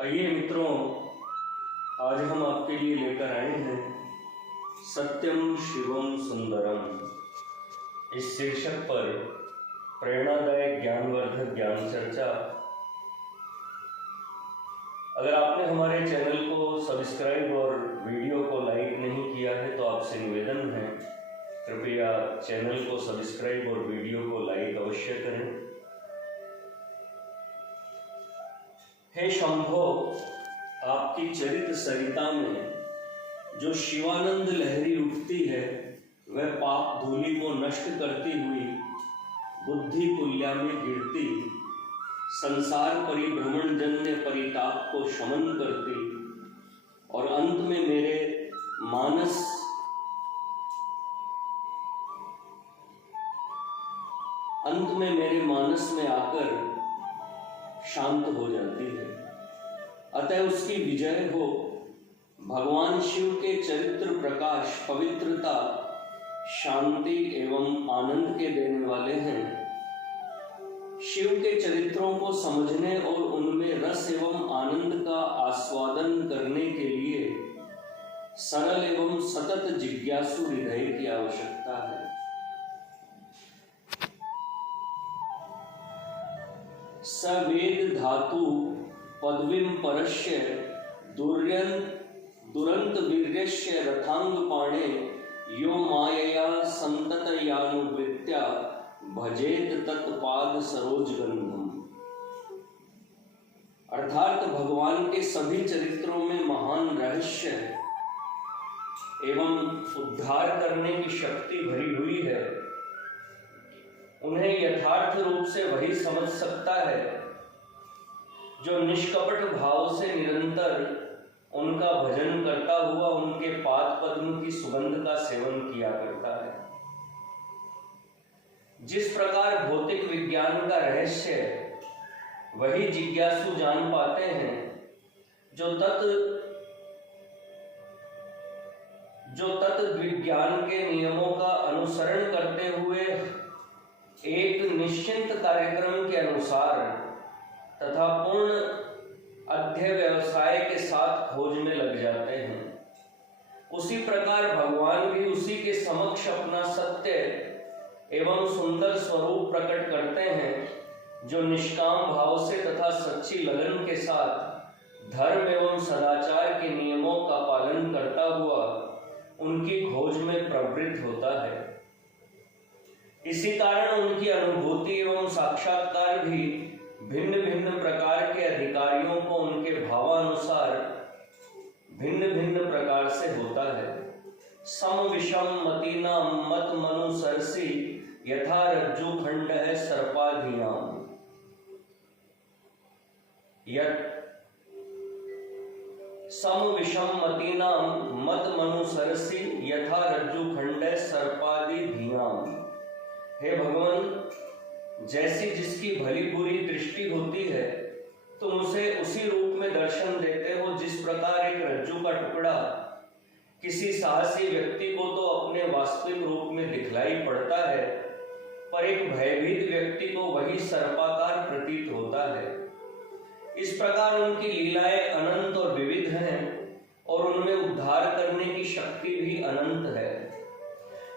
आइए मित्रों, आज हम आपके लिए लेकर आए हैं सत्यम शिवम सुंदरम। इस शीर्षक पर प्रेरणादायक ज्ञानवर्धक ज्ञान चर्चा। अगर आपने हमारे चैनल को सब्सक्राइब और वीडियो को लाइक नहीं किया है तो आपसे निवेदन है, कृपया चैनल को सब्सक्राइब और वीडियो को लाइक अवश्य करें। हे शंभो, आपकी चरित सरिता में जो शिवानंद लहरी उठती है, वह पाप धूलि को नष्ट करती हुई बुद्धि कुल्या में गिरती, संसार परिभ्रमण जन्य परिताप को शमन करती और अंत में मेरे मानस में आकर शांत हो जाती है। अतः उसकी विजय हो। भगवान शिव के चरित्र प्रकाश, पवित्रता, शांति एवं आनंद के देने वाले हैं। शिव के चरित्रों को समझने और उनमें रस एवं आनंद का आस्वादन करने के लिए सरल एवं सतत जिज्ञासु हृदय की आवश्यकता है। सवेद धातु पदवीं परस्य दुरंत वीर्यस्य रथांग पाणे यो मायया संततयानुवृत्त्या भजेत तत्पाद सरोजगंधम। अर्थात भगवान के सभी चरित्रों में महान रहस्य एवं उद्धार करने की शक्ति भरी हुई है। उन्हें यथार्थ रूप से वही समझ सकता है जो निष्कपट भाव से निरंतर उनका भजन करता हुआ उनके पाद पद्म की सुगंध का सेवन किया करता है। जिस प्रकार भौतिक विज्ञान का रहस्य वही जिज्ञासु जान पाते हैं, जो तत्व विज्ञान के नियमों का अनुसरण करते हुए एक निश्चित कार्यक्रम के अनुसार तथा पूर्ण अध्यवसाय के साथ खोज में लग जाते हैं, उसी प्रकार भगवान भी उसी के समक्ष अपना सत्य एवं सुंदर स्वरूप प्रकट करते हैं, जो निष्काम भाव से तथा सच्ची लगन के साथ धर्म एवं सदाचार के नियमों का पालन करता हुआ उनकी खोज में प्रवृत्त होता है। इसी कारण उनकी अनुभूति एवं साक्षात्कार भी भिन्न भिन्न प्रकार के अधिकारियों को उनके भावानुसार भिन्न भिन्न प्रकार से होता है। सम विषम मतीना मत मनु सरसी यथा रज्जु खंड है सर्पाधियाम। सम विषम मतीना मत मनु सरसी यथा रज्जु खंड है सर्पाधियाम। हे भगवान, जैसी जिसकी भली बुरी दृष्टि होती है, तुम उसे उसी रूप में दर्शन देते हो जिस प्रकार एक रज्जू का टुकड़ा किसी साहसी व्यक्ति को तो अपने वास्तविक रूप में दिखलाई पड़ता है, पर एक भयभीत व्यक्ति को वही सर्पाकार प्रतीत होता है। इस प्रकार उनकी लीलाएं अनंत और विविध हैं और उनमें उद्धार करने की शक्ति भी अनंत है।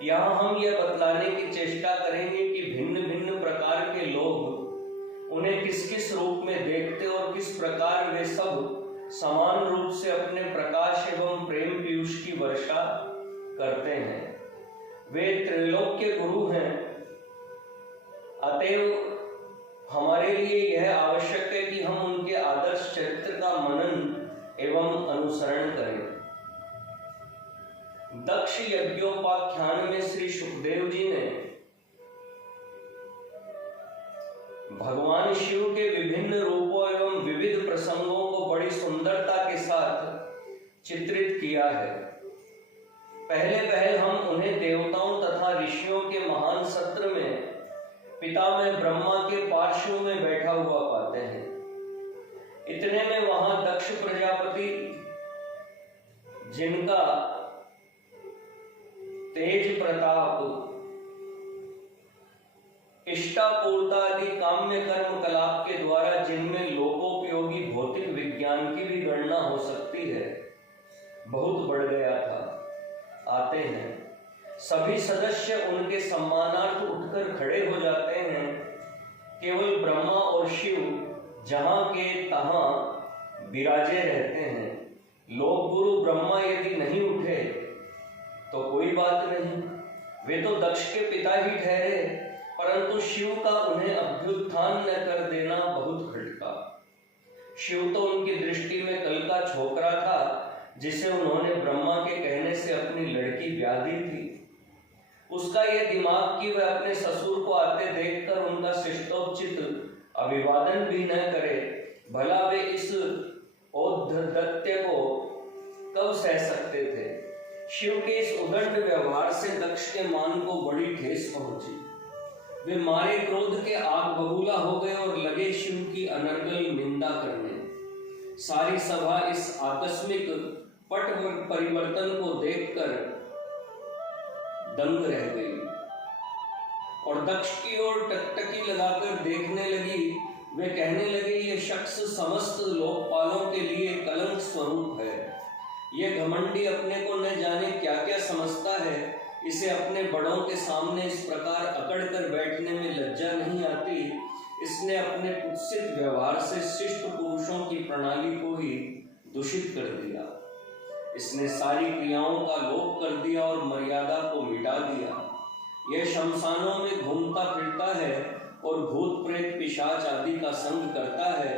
यहाँ हम यह बतलाने की चेष्टा करेंगे कि भिन्न भिन्न प्रकार के लोग उन्हें किस किस रूप में देखते और किस प्रकार वे सब समान रूप से अपने प्रकाश एवं प्रेम पीयूष की वर्षा करते हैं। वे त्रैलोक्य गुरु हैं। अतएव हमारे लिए यह आवश्यक है कि हम उनके आदर्श चरित्र का मनन एवं अनुसरण करें। दक्ष यज्ञोपाख्यान में श्री सुखदेव जी ने भगवान शिव के विभिन्न रूपों एवं विविध प्रसंगों को बड़ी सुंदरता के साथ चित्रित किया है। पहले हम उन्हें देवताओं तथा ऋषियों के महान सत्र में पितामह ब्रह्मा के पार्श्व में बैठा हुआ पाते हैं। इतने में वहां दक्ष प्रजापति, जिनका तेज प्रताप, इष्टापूर्तादि काम्य कर्म कलाप के द्वारा जिनमें लोकोपयोगी उपयोगी भौतिक विज्ञान की भी गणना हो सकती है, बहुत बढ़ गया था। आते हैं, सभी सदस्य उनके सम्मानार्थ उठकर खड़े हो जाते हैं। केवल ब्रह्मा और शिव जहां के तहां विराजे रहते हैं। लोक गुरु ब्रह्मा यदि नहीं उठे तो कोई बात नहीं, वे तो दक्ष के पिता ही ठहरे, परंतु शिव का उन्हें अभ्युत्थान न कर देना बहुत खटका। शिव तो उनकी दृष्टि में कल का छोकरा था, जिसे उन्होंने ब्रह्मा के कहने से अपनी लड़की ब्याह दी थी। उसका यह दिमाग कि वह अपने ससुर को आते देखकर उनका शिष्टोचित अभिवादन भी न करे, भला वे इस औद्धत्य को कब सह सकते थे। शिव के इस उदंड व्यवहार से दक्ष के मान को बड़ी ठेस पहुंची। वे मारे क्रोध के आग बबूला हो गए और लगे शिव की अनर्गल निंदा करने। सारी सभा इस आकस्मिक पट परिवर्तन को देखकर दंग रह गई और दक्ष की ओर टकटकी लगाकर देखने लगी। वे कहने लगे, यह शख्स समस्त लोकपालों के लिए कलंक स्वरूप है। यह घमंडी अपने को न जाने क्या क्या समझता है। इसे अपने बड़ों के सामने इस प्रकार अकड़ कर बैठने में लज्जा नहीं आती। इसने अपने कुत्सित व्यवहार से शिष्ट पुरुषों की प्रणाली को ही दूषित कर दिया। इसने सारी क्रियाओं का लोप कर दिया और मर्यादा को मिटा दिया। यह शमशानों में घूमता फिरता है और भूत प्रेत पिशाच आदि का संग करता है।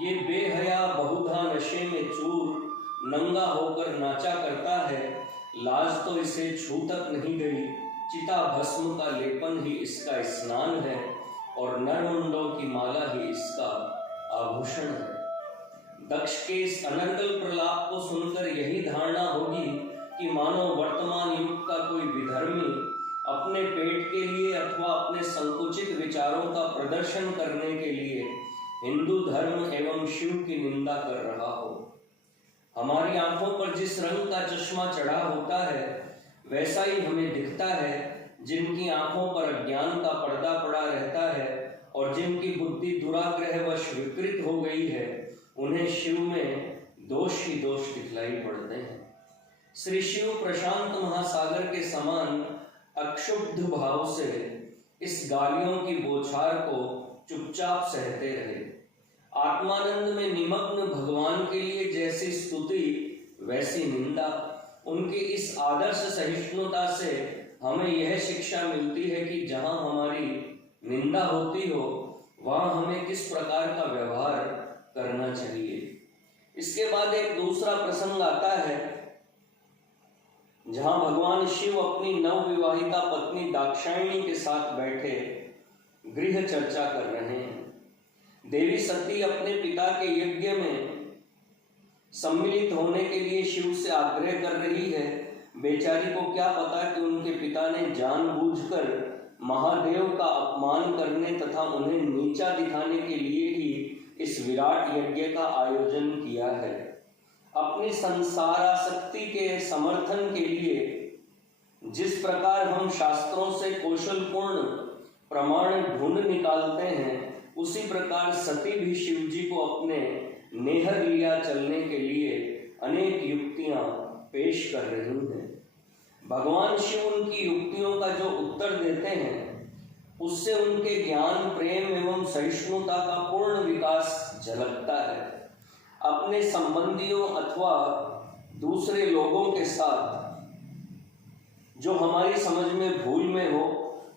ये बेहया बहुधा नशे में चूर नंगा होकर नाचा करता है। लाज तो इसे छू तक नहीं गई। चिता भस्म का लेपन ही इसका स्नान है और नरमुंडों की माला ही इसका आभूषण है। दक्ष के इस अनर्गल प्रलाप को सुनकर यही धारणा होगी कि मानो वर्तमान युग का कोई विधर्मी अपने पेट के लिए अथवा अपने संकुचित विचारों का प्रदर्शन करने के लिए हिंदू धर्म एवं शिव की निंदा कर रहा हो। हमारी आंखों पर जिस रंग का चश्मा चढ़ा होता है वैसा ही हमें दिखता है। जिनकी आंखों पर अज्ञान का पर्दा पड़ा रहता है और जिनकी बुद्धि दुराग्रहवश विकृत हो गई है, उन्हें शिव में दोष ही दोष दिखलाई पड़ते हैं। श्री शिव प्रशांत महासागर के समान अक्षुब्ध भाव से इस गालियों की बौछार को चुपचाप सहते रहे। आत्मानंद में निमग्न भगवान के लिए जैसी स्तुति वैसी निंदा। उनकी इस आदर्श सहिष्णुता से हमें यह शिक्षा मिलती है कि जहां हमारी निंदा होती हो वहां हमें किस प्रकार का व्यवहार करना चाहिए। इसके बाद एक दूसरा प्रसंग आता है जहां भगवान शिव अपनी नवविवाहिता पत्नी दाक्षायणी के साथ बैठे गृह चर्चा कर रहे हैं। देवी सती अपने पिता के यज्ञ में सम्मिलित होने के लिए शिव से आग्रह कर रही है। बेचारी को क्या पता कि उनके पिता ने जानबूझकर महादेव का अपमान करने तथा उन्हें नीचा दिखाने के लिए ही इस विराट यज्ञ का आयोजन किया है। अपनी संसारासक्ति के समर्थन के लिए जिस प्रकार हम शास्त्रों से कौशलपूर्ण प्रमाण ढूंढ निकालते हैं, उसी प्रकार सती भी शिव जी को अपने नेहर लिया चलने के लिए अनेक युक्तियां पेश कर रही हैं। भगवान शिव उनकी युक्तियों का जो उत्तर देते हैं उससे उनके ज्ञान, प्रेम एवं सहिष्णुता का पूर्ण विकास झलकता है। अपने संबंधियों अथवा दूसरे लोगों के साथ जो हमारी समझ में भूल में हो,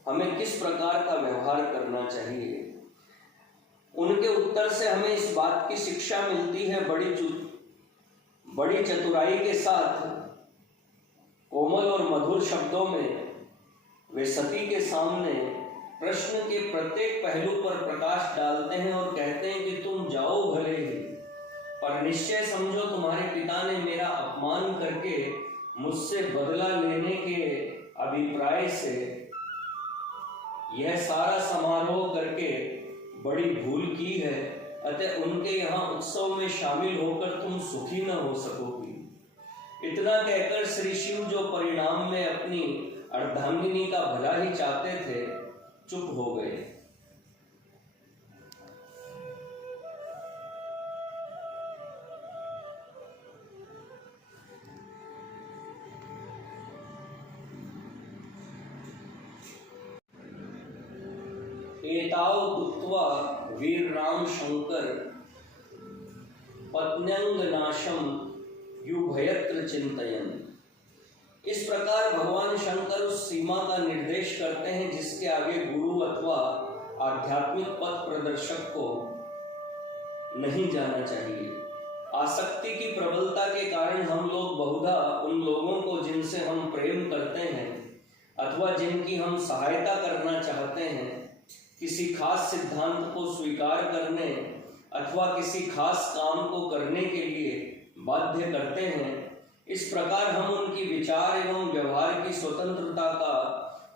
हमें किस प्रकार का व्यवहार करना चाहिए। उनके उत्तर से हमें इस बात की शिक्षा मिलती है, बड़ी चतुराई के साथ कोमल और मधुर शब्दों में वे सती के सामने प्रश्न के प्रत्येक पहलू पर प्रकाश डालते हैं और कहते हैं कि तुम जाओ भले ही, पर निश्चय समझो तुम्हारे पिता ने मेरा अपमान करके मुझसे बदला लेने के अभिप्राय से यह सारा समारोह करके बड़ी भूल की है। अतः उनके यहाँ उत्सव में शामिल होकर तुम सुखी न हो सकोगी। इतना कहकर श्री शिव जो परिणाम में अपनी अर्धांगिनी का भला ही चाहते थे, चुप हो गए। एतावदुक्त्वा वीरराम शंकर पत्न्यंगनाशम युभयत्र चिंतयन्। इस प्रकार भगवान शंकर उस सीमा का निर्देश करते हैं जिसके आगे गुरु अथवा आध्यात्मिक पथ प्रदर्शक को नहीं जाना चाहिए। आसक्ति की प्रबलता के कारण हम लोग बहुधा उन लोगों को जिनसे हम प्रेम करते हैं अथवा जिनकी हम सहायता करना चाहते हैं, किसी खास सिद्धांत को स्वीकार करने अथवा किसी खास काम को करने के लिए बाध्य करते हैं। इस प्रकार हम उनकी विचार एवं व्यवहार की स्वतंत्रता का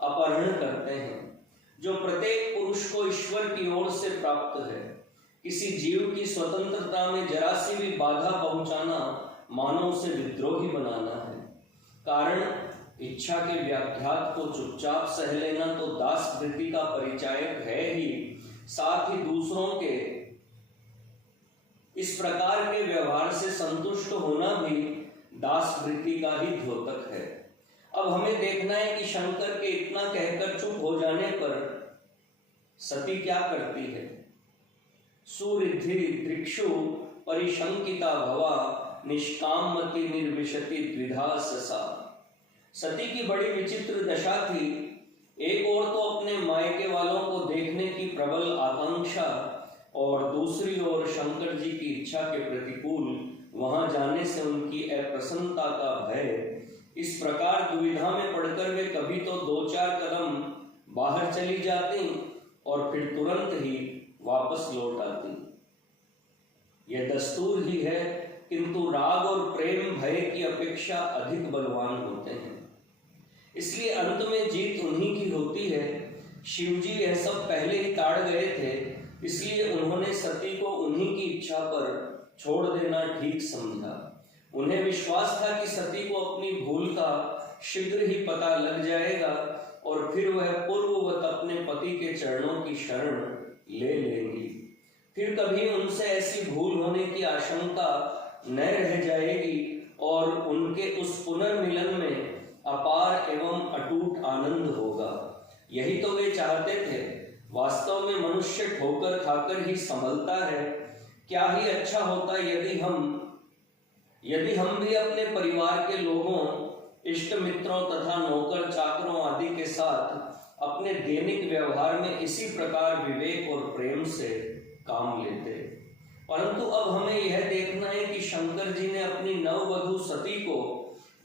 अपहरण करते हैं, जो प्रत्येक पुरुष को ईश्वर की ओर से प्राप्त है। किसी जीव की स्वतंत्रता में जरा सी भी बाधा पहुंचाना मानव से विद्रोही बनाना है। कारण इच्छा के व्याघात को चुपचाप सह लेना तो दास वृत्ति का परिचायक है ही, साथ ही दूसरों के इस प्रकार के व्यवहार से संतुष्ट होना भी दास वृत्ति का ही द्योतक है। अब हमें देखना है कि शंकर के इतना कहकर चुप हो जाने पर सती क्या करती है। सुरिद्धि दृक्षु परिशंकिता भवा निष्कामति निर्विशति द्विधा ससा। सती की बड़ी विचित्र दशा थी। एक ओर तो अपने मायके वालों को देखने की प्रबल आकांक्षा और दूसरी ओर शंकर जी की इच्छा के प्रतिकूल वहां जाने से उनकी अप्रसन्नता का भय। इस प्रकार दुविधा में पड़कर वे कभी तो 2-4 कदम बाहर चली जाती और फिर तुरंत ही वापस लौट आती। यह दस्तूर ही है, किंतु राग और प्रेम भय की अपेक्षा अधिक बलवान होते हैं, इसलिए अंत में जीत उन्हीं की होती है। शिवजी यह सब पहले ही ताड़ गए थे, इसलिए उन्होंने सती को उन्हीं की इच्छा पर छोड़ देना ठीक समझा। उन्हें विश्वास था कि सती को अपनी भूल का शीघ्र ही पता लग जाएगा और फिर वह पूर्ववत अपने पति के चरणों की शरण ले लेंगी। फिर कभी उनसे ऐसी भूल होने की आशंका न रह जाएगी और उनके उस पुनर्मिलन में अपार एवं अटूट आनंद होगा। यही तो वे चाहते थे। वास्तव में मनुष्य ठोकर खाकर ही संभलता है। क्या ही अच्छा होता यदि हम भी अपने परिवार के लोगों, इष्ट मित्रों तथा नौकर चाकरों आदि के साथ अपने दैनिक व्यवहार में इसी प्रकार विवेक और प्रेम से काम लेते। परंतु अब हमें यह देखना है कि शंकर जी ने अपनी नववधू सती को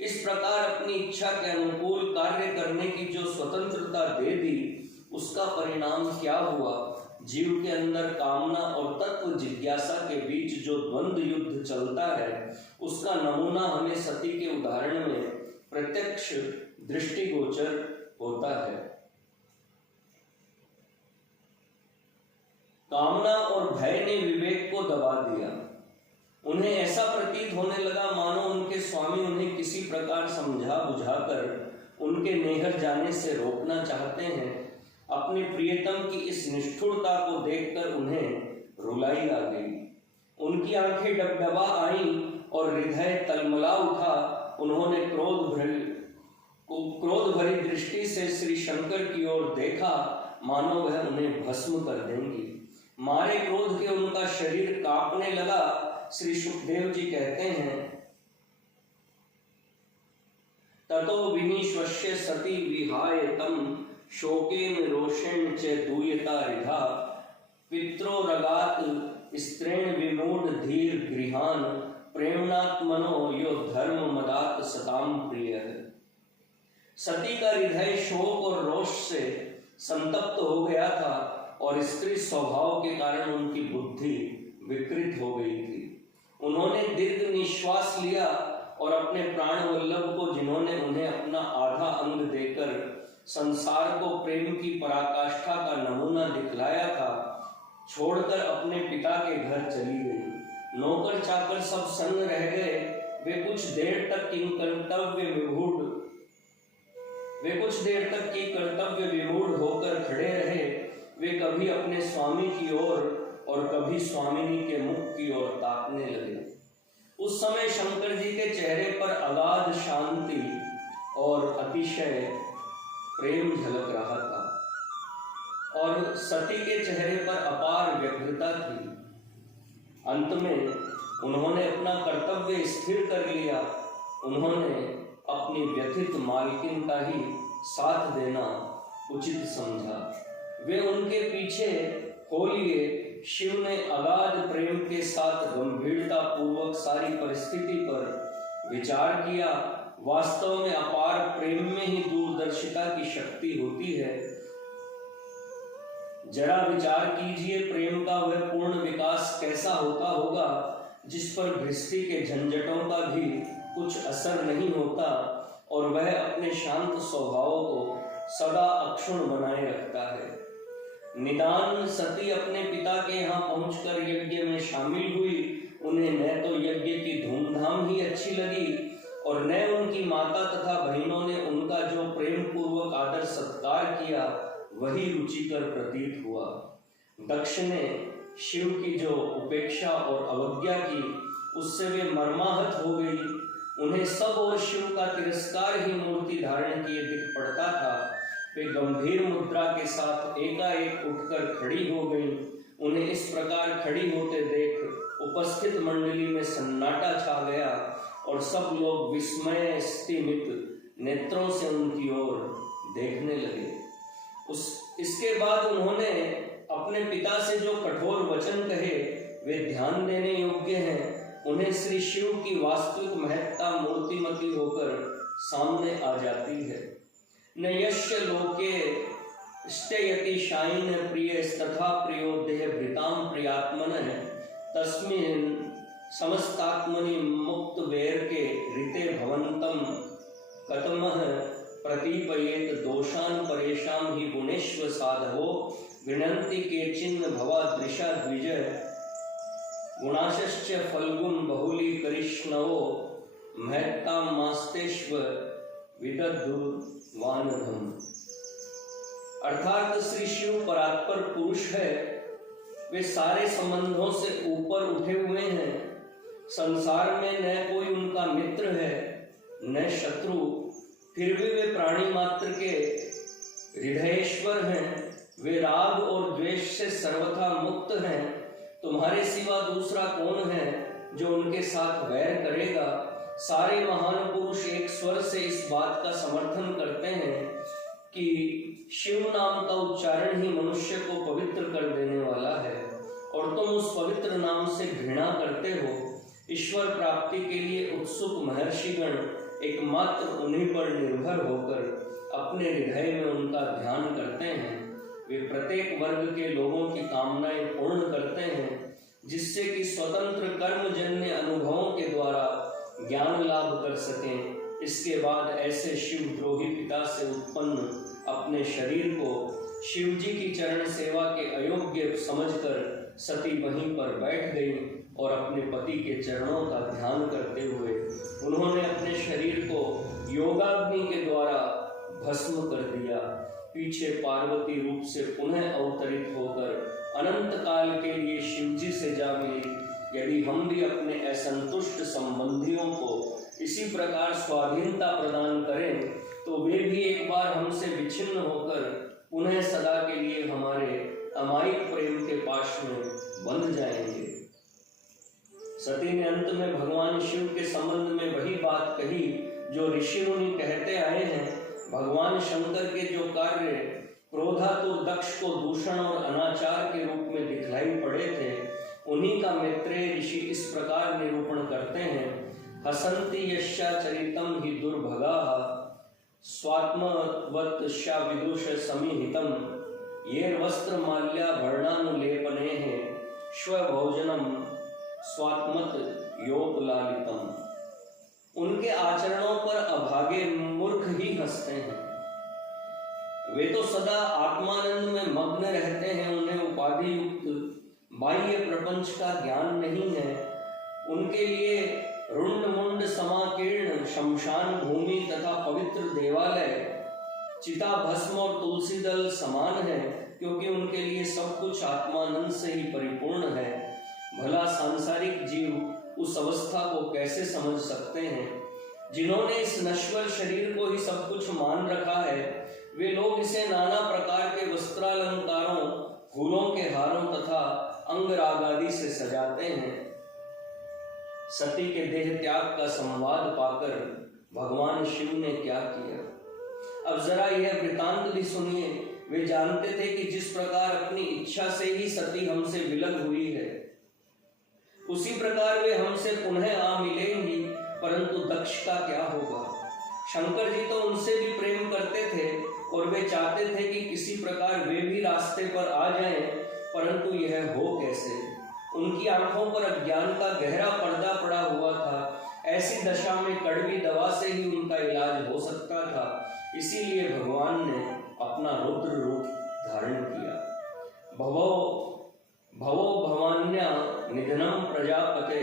इस प्रकार अपनी इच्छा के अनुकूल कार्य करने की जो स्वतंत्रता दे दी, उसका परिणाम क्या हुआ। जीव के अंदर कामना और तत्व जिज्ञासा के बीच जो द्वंद्व युद्ध चलता है, उसका नमूना हमें सती के उदाहरण में प्रत्यक्ष दृष्टिगोचर होता है। कामना और भय ने विवेक को दबा दिया। उन्हें ऐसा प्रतीत होने लगा मानो उनके स्वामी उन्हें किसी प्रकार समझा बुझाकर उनके नैहर जाने से रोकना चाहते हैं। अपनी प्रियतम की इस निष्ठुरता को देखकर उन्हें रुलाई आ गई। उनकी आंखें डबडबा आईं और हृदय तलमला उठा। उन्होंने क्रोध भरी दृष्टि से श्री शंकर की ओर देखा, मानो वह उन्हें भस्म कर देंगी। मारे क्रोध के उनका शरीर कांपने लगा। श्री सुखदेव जी कहते हैं, ततो विनिश्वस्य सती विहाय तम शोकेन रोषेण च दूयता रिधा पित्रोरगात स्त्रेण विमूढ़ धीर गृहान प्रेमणात्मनो यो धर्म मदात सताम प्रिय। सती का हृदय शोक और रोष से संतप्त हो गया था और स्त्री स्वभाव के कारण उनकी बुद्धि विकृत हो गई थी। उन्होंने दीर्घ निश्वास लिया और अपने प्राण वल्लभ को, जिन्होंने उन्हें अपना आधा अंग देकर संसार को प्रेम की पराकाष्ठा का नमूना दिखलाया था, छोड़कर अपने पिता के घर चली गई। नौकर चाकर सब सन्न रह गए। वे कुछ देर तक की कर्तव्य विमूढ़ होकर खड़े रहे। वे कभी अपने स्वामी की ओर और कभी स्वामिनी के मुख की ओर ताकने लगे। उस समय शंकर जी के चेहरे पर अगाध शांति और अतिशय प्रेम झलक रहा था और सती के चेहरे पर अपार व्यग्रता थी। अंत में उन्होंने अपना कर्तव्य स्थिर कर लिया। उन्होंने अपनी व्यथित मालकिन का ही साथ देना उचित समझा। वे उनके पीछे हो लिए। शिव ने अगाध प्रेम के साथ गंभीरता पूर्वक सारी परिस्थिति पर विचार किया। वास्तव में अपार प्रेम में ही दूरदर्शिता की शक्ति होती है। जरा विचार कीजिए, प्रेम का वह पूर्ण विकास कैसा होता होगा जिस पर गृहस्थी के झंझटों का भी कुछ असर नहीं होता और वह अपने शांत स्वभाव को सदा अक्षुण बनाए रखता है। निदान सती अपने पिता के यहाँ पहुंचकर यज्ञ में शामिल हुई। उन्हें न तो यज्ञ की धूमधाम ही अच्छी लगी और न उनकी माता तथा बहनों ने उनका जो प्रेम पूर्वक आदर सत्कार किया वही रुचिकर प्रतीत हुआ। दक्ष ने शिव की जो उपेक्षा और अवज्ञा की उससे वे मर्माहत हो गई। उन्हें सब और शिव का तिरस्कार ही मूर्ति धारण किए दिख पड़ता था। वे गंभीर मुद्रा के साथ एकाएक उठकर खड़ी हो गईं। उन्हें इस प्रकार खड़ी होते देख उपस्थित मंडली में सन्नाटा छा गया और सब लोग विस्मय स्तिमित नेत्रों से उनकी ओर देखने लगे। इसके बाद उन्होंने अपने पिता से जो कठोर वचन कहे वे ध्यान देने योग्य हैं। उन्हें श्री शिव की वास्तविक महत्ता मूर्तिमती होकर सामने आ जाती है। न यस्य लोके स्तेयति शायिन प्रिय तथा प्रियो देह भृताम प्रियात्मन तस्मिन् समस्तात्मनि मुक्त वैर के ऋते भवंतम कतमः प्रतीपयेत दोषान परेशान ही गुणेश्व साधवो विनंति के चिन्ह भवा दृशा द्विज गुणाश्च फल्गुन बहुली करिष्णवो महत्ता मास्तेश्व विदधुवानधम। अर्थात श्री शिव परात्पर पुरुष है। वे सारे संबंधों से ऊपर उठे हुए हैं। संसार में न कोई उनका मित्र है न शत्रु, फिर भी वे प्राणी मात्र के हृदयेश्वर हैं। वे राग और द्वेष से सर्वथा मुक्त हैं। तुम्हारे सिवा दूसरा कौन है जो उनके साथ वैर करेगा। सारे महान पुरुष एक स्वर से इस बात का समर्थन करते हैं कि शिव नाम का उच्चारण ही मनुष्य को पवित्र कर देने वाला है और तुम उस पवित्र नाम से घृणा करते हो। ईश्वर प्राप्ति के लिए उत्सुक महर्षिगण एकमात्र उन्हीं पर निर्भर होकर अपने हृदय में उनका ध्यान करते हैं। वे प्रत्येक वर्ग के लोगों की कामनाएं पूर्ण करते हैं जिससे कि स्वतंत्र कर्मजन्य अनुभवों के द्वारा ज्ञान लाभ कर सकें। इसके बाद ऐसे शिवद्रोही पिता से उत्पन्न अपने शरीर को शिव जी की चरण सेवा के अयोग्य समझकर सती वहीं पर बैठ गई और अपने पति के चरणों का ध्यान करते हुए उन्होंने अपने शरीर को योगाग्नि के द्वारा भस्म कर दिया। पीछे पार्वती रूप से पुनः अवतरित होकर अनंत काल के लिए शिव जी से जा मिली। यदि हम भी अपने असंतुष्ट संबंधियों को इसी प्रकार स्वाधीनता प्रदान करें तो वे भी एक बार हमसे विच्छिन्न होकर पुनः सदा के लिए हमारे अमायिक प्रेम के पाश में बंध जाएंगे। सती ने अंत में भगवान शिव के संबंध में वही बात कही जो ऋषि मुनि कहते आए हैं। भगवान शंकर के जो कार्य क्रोधातुर दक्ष को दूषण और अनाचार के रूप में दिखलाई पड़े थे उन्हीं का मैत्रेय ऋषि इस प्रकार निरूपण करते हैं। हसंति यस्या चरितम ही दुर्भगाः स्वात्मवत् शा विदुष समीहितम ये वस्त्र माल्याभरणानुलेपनेः स्वभोजनम स्वात्मत योपलालितम। उनके आचरणों पर अभागे मूर्ख ही हंसते हैं। वे तो सदा आत्मानंद में मग्न रहते हैं। उन्हें उपाधि युक्त बाह्य प्रपंच का ज्ञान नहीं है। उनके लिए रुंड मुंड समाकीर्ण शमशान भूमि तथा पवित्र देवालय चिता भस्म और तुलसी दल समान है क्योंकि उनके लिए सब कुछ आत्मानंद से ही परिपूर्ण है। भला सांसारिक जीव उस अवस्था को कैसे समझ सकते हैं। जिन्होंने इस नश्वर शरीर को ही सब कुछ मान रखा है वे लोग इसे नाना प्रकार के वस्त्रालंकारों, फूलों के हारों तथा अंगराग आदि से सजाते हैं। सती के देह त्याग का संवाद पाकर भगवान शिव ने क्या किया, अब जरा यह वृतांत भी सुनिए। वे जानते थे कि जिस प्रकार अपनी इच्छा से ही सती हमसे विलग हुई है, उसी प्रकार वे हमसे पुनः आ मिलेंगी, परंतु दक्ष का क्या होगा। शंकर जी तो उनसे भी प्रेम करते थे और वे चाहते थे कि किसी प्रकार वे भी रास्ते पर आ जाएं, परंतु यह हो कैसे। उनकी आंखों पर अज्ञान का गहरा पर्दा पड़ा हुआ था। ऐसी दशा में कड़वी दवा से ही उनका इलाज हो सकता था। इसीलिए भगवान ने अपना रुद्र रूप धारण किया। भवो भवान्या निधनम प्रजापते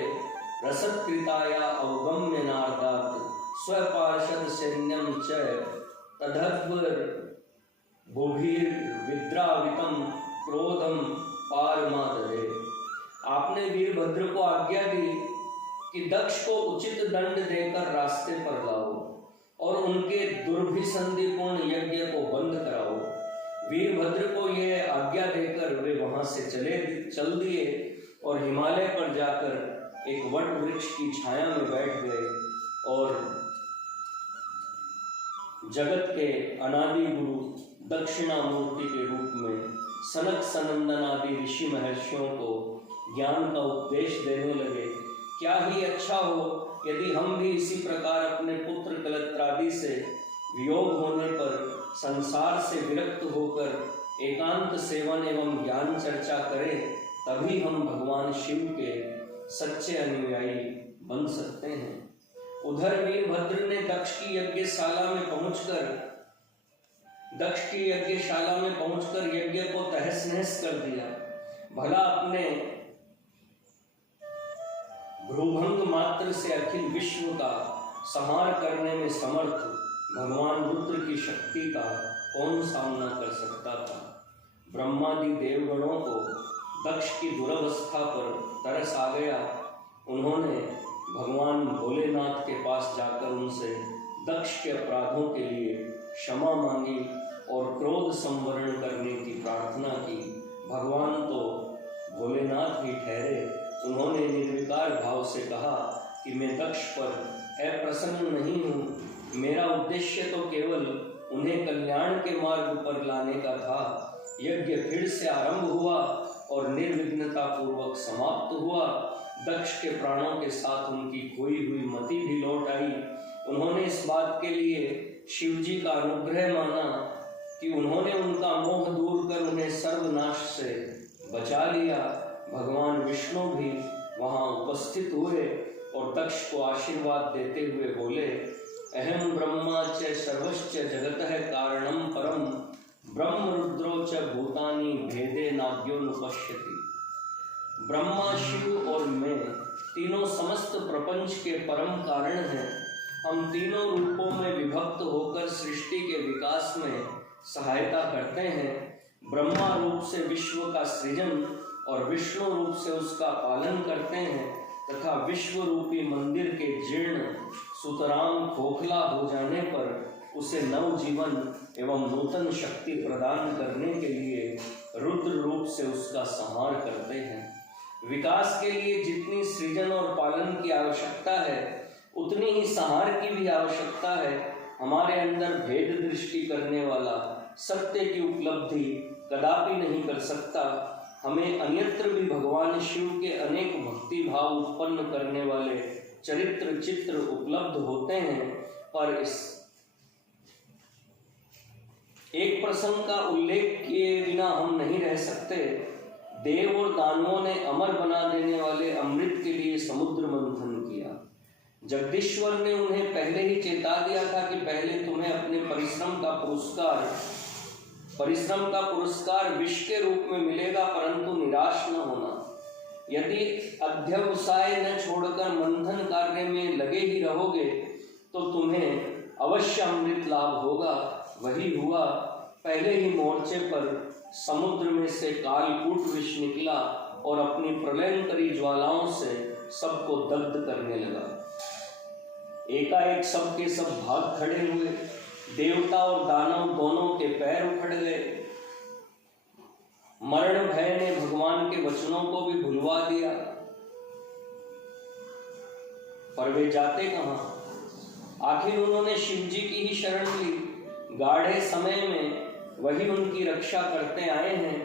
रसत्कृताया अवगम्य नारदात स्वपार्षद सैन्यम च तदध्वर बुभिर्विद्रावितम क्रोधम पारमादरे। आपने वीरभद्र को आज्ञा दी कि दक्ष को उचित दंड देकर रास्ते पर लाओ और उनके दुर्भिसंधिपूर्ण यज्ञ को बंद कराओ। वीरभद्र को यह आज्ञा देकर वे वहां से चल दिए और हिमालय पर जाकर एक वट वृक्ष की छाया में बैठ गए और जगत के अनादि गुरु दक्षिणामूर्ति के रूप में सनक सनंदन आदि ऋषि महर्षियों को ज्ञान का उपदेश देने लगे। क्या ही अच्छा हो यदि हम भी इसी प्रकार अपने पुत्र कलत्रादि से वियोग होने पर संसार से विरक्त होकर एकांत सेवन एवं ज्ञान चर्चा करें, तभी हम भगवान शिव के सच्चे अनुयायी बन सकते हैं। उधर वीरभद्र ने दक्ष की यज्ञशाला में पहुंचकर यज्ञ को तहस नहस कर दिया। भला अपने भ्रूभंग मात्र से अखिल विश्व का संहार करने में समर्थ भगवान रुद्र की शक्ति का कौन सामना कर सकता था। ब्रह्मादि देवगणों को दक्ष की दुरवस्था पर तरस आ गया। उन्होंने भगवान भोलेनाथ के पास जाकर उनसे दक्ष के अपराधों के लिए क्षमा मांगी और क्रोध संवरण करने की प्रार्थना की। भगवान तो भोलेनाथ ही ठहरे। उन्होंने निर्विकार भाव से कहा कि मैं दक्ष पर अप्रसन्न नहीं हूँ। मेरा उद्देश्य तो केवल उन्हें कल्याण के मार्ग पर लाने का था। यज्ञ फिर से आरंभ हुआ और निर्विघ्नता पूर्वक समाप्त हुआ। दक्ष के प्राणों के साथ उनकी खोई हुई मति भी लौट आई। उन्होंने इस बात के लिए शिव जी का अनुग्रह माना कि उन्होंने उनका मोह दूर कर उन्हें सर्वनाश से बचा लिया। भगवान विष्णु भी वहां उपस्थित हुए और दक्ष को आशीर्वाद देते हुए बोले, अहम ब्रह्मा च सर्वश्च जगतः कारणम परम ब्रह्म रुद्रो च भूतानि भेदे नाद्योनुपश्यति। ब्रह्मा, शिव और मैं तीनों समस्त प्रपंच के परम कारण हैं। हम तीनों रूपों में विभक्त होकर सृष्टि के विकास में सहायता करते हैं। ब्रह्मा रूप से विश्व का सृजन और विष्णु रूप से उसका पालन करते हैं तथा विश्व रूपी मंदिर के जीर्ण सुतराम खोखला हो जाने पर उसे नव जीवन एवं नूतन शक्ति प्रदान करने के लिए रुद्र रूप से उसका संहार करते हैं। विकास के लिए जितनी सृजन और पालन की आवश्यकता है, उतनी ही संहार की भी आवश्यकता है। हमारे अंदर भेद दृष्टि करने वाला सत्य की उपलब्धि कदापि नहीं कर सकता। हमें अन्यत्र भी भगवान शिव के अनेक भक्ति भाव उत्पन्न करने वाले चरित्र चित्र उपलब्ध होते हैं, पर इस एक प्रसंग का उल्लेख किए बिना हम नहीं रह सकते। देव और दानवों ने अमर बना देने वाले अमृत के लिए समुद्र मंथन किया। जगदीश्वर ने उन्हें पहले ही चेता दिया था कि पहले तुम्हें अपने परिश्रम का पुरस्कार विष के रूप में मिलेगा, परंतु निराश न होना। यदि अध्यवसाय न छोड़कर मंथन कार्य में लगे ही रहोगे तो तुम्हें अवश्य अमृत लाभ होगा। वही हुआ। पहले ही मोर्चे पर समुद्र में से कालकूट विष निकला और अपनी प्रलयंकरी ज्वालाओं से सबको दग्ध करने लगा। एकाएक सबके सब भाग खड़े हुए। देवता और दानव दोनों के पैर उखड़ गए। मरण भय ने भगवान के वचनों को भी भुलवा दिया, पर वे जाते कहां? आखिर उन्होंने शिव जी की ही शरण ली। गाढ़े समय में वही उनकी रक्षा करते आए हैं।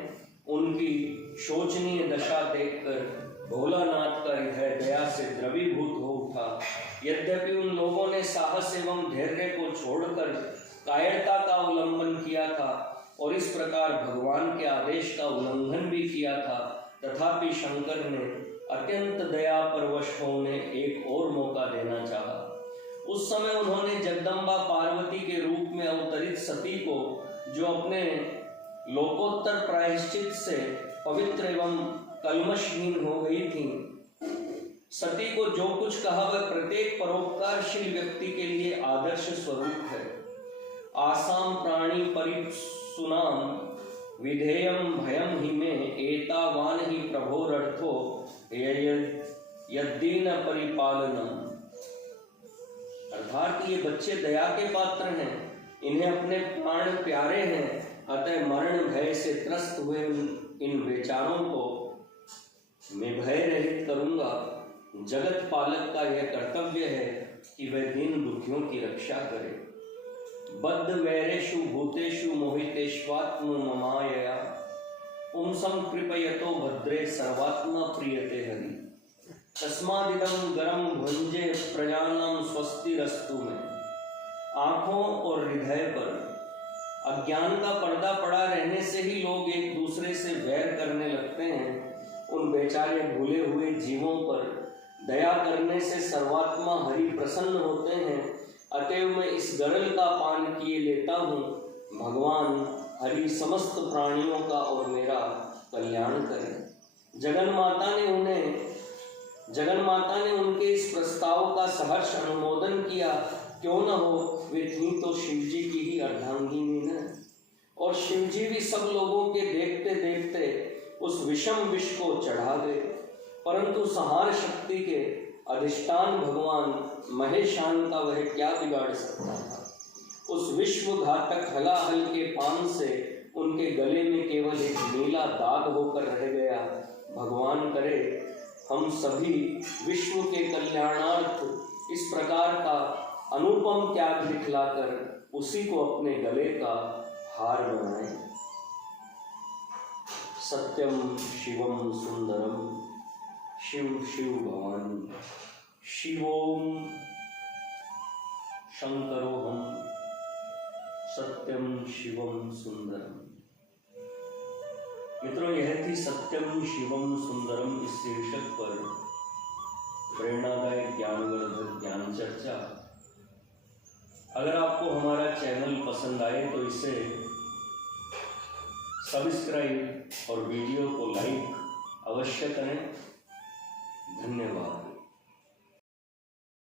उनकी शोचनीय दशा देखकर भोलानाथ का हृदय दया से द्रवीभूत हो उठा। यद्यपि उन लोगों ने साहस एवं धैर्य को छोड़कर कायरता का अवलंबन किया था और इस प्रकार भगवान के आदेश का उल्लंघन भी किया था, तथापि शंकर ने अत्यंत दया परवश होने एक और मौका देना चाहा। उस समय उन्होंने जगदम्बा पार्वती के रूप में अवतरित सती को, जो अपने लोकोत्तर प्रायश्चित से पवित्र एवं कल्मशहीन हो गई थी, सती को जो कुछ कहा वह प्रत्येक परोपकारशील व्यक्ति के लिए आदर्श स्वरूप है। आसाम प्राणी परिसुनाम विधेयम भयम ही में एतावान ही प्रभोरर्थो यद्दीन परिपालनम। अर्थात ये बच्चे दया के पात्र हैं, इन्हें अपने प्राण प्यारे हैं, अतः मरण भय से त्रस्त हुए इन बेचारों को मैं भय रहित करूंगा। जगत पालक का यह कर्तव्य है कि वह दीन दुखियों की रक्षा करे। बद्ध वैरेषु भूतेषु मोहितेष्वात्म ममायया पुंसं कृपयतो भद्रे सर्वात्मा प्रियते हरि। तस्मादिदं गरम भुंजे प्रजानां स्वस्तिरस्तु में। आंखों और हृदय पर अज्ञान का पर्दा पड़ा रहने से ही लोग एक दूसरे से वैर करने लगते हैं। उन बेचारे भूले हुए जीवों पर दया करने से सर्वात्मा हरि प्रसन्न होते हैं। अतएव मैं इस गरल का पान किए लेता हूँ। भगवान हरि समस्त प्राणियों का और मेरा कल्याण करें। जगन माता ने उनके इस प्रस्ताव का सहर्ष अनुमोदन किया। क्यों न हो, वे थी तो शिव जी की ही अर्धांगिनी न। और शिव जी भी सब लोगों के देखते देखते उस विषम विष को चढ़ा गए। परंतु संहार शक्ति के अधिष्ठान भगवान महेशान का वह क्या बिगाड़ सकता था। उस विश्व घातक हलाहल के पान से उनके गले में केवल एक नीला दाग होकर रह गया। भगवान करे हम सभी विश्व के कल्याणार्थ इस प्रकार का अनुपम त्याग दिखलाकर उसी को अपने गले का हार बनाएं। सत्यम शिवम सुंदरम शिव शिव भवानी शिवोम शंकरोहम सत्यम शिवम सुंदरम। मित्रों, यह थी सत्यम शिवम सुंदरम इस शीर्षक पर प्रेरणादायक ज्ञानवर्धक ज्ञान चर्चा। अगर आपको हमारा चैनल पसंद आए तो इसे सब्सक्राइब और वीडियो को लाइक अवश्य करें। धन्यवाद।